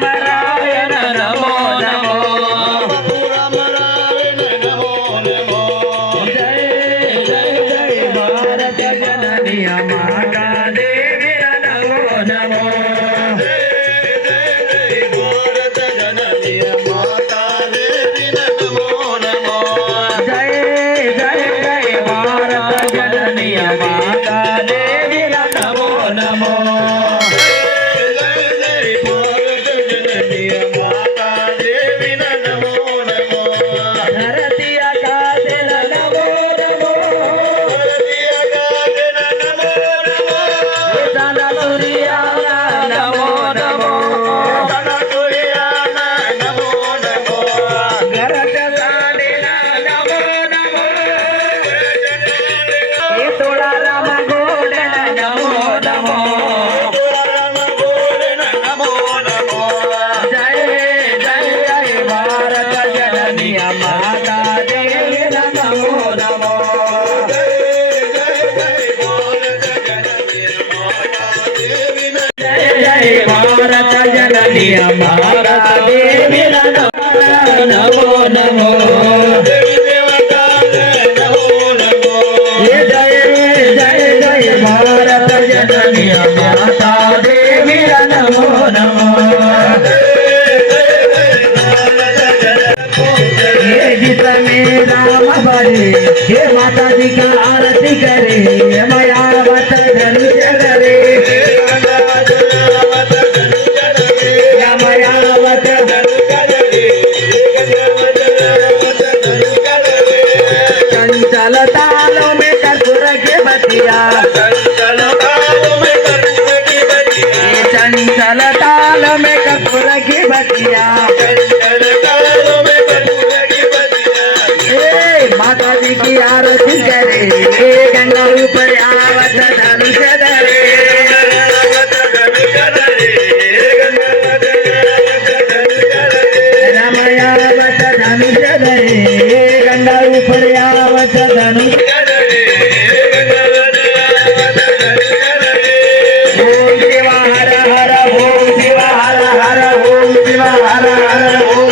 रामायण नमो नमो जय जय जय भारत जननी माता देवी नमो नमो जय जय जय भारत जननी माता देवी नमो नमो धरती आकाश नमो नमो सन सूर्या नमो नमो गरज सालेला नमो नमो हे तोळा राम गोडन नमो नमो जय जय जय भारत जननी माता देवी नमो नमो जय जय भारत जननी माता देवी नमो नमो हे जय जय जय भारत जननी माता देवी नमो नमो हे गीता में राम भरे हे माता जी का आरती करे मायावत धनुष धरे या मायावत चंचल तालों में कर्पूर के बतिया चंचल ताल में कर्पूर की बतिया माता जी की आरती करे गंगा ऊपर आवत धनुष धरे रामायावत धनुष धरे गंगा ऊपर आवत धनुष ओम शिवा हर हर ओम शिवा हर हर ओम शिवा हर हर ओम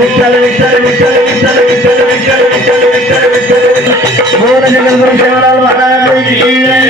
विठ्ठल विठ्ठल विठ्ठल विठ्ठल विठ्ठल विठ्ठल विठ्ठल विठ्ठल विठ्ठल बोल जगद्गुरु शिवलाल महाराज की जय।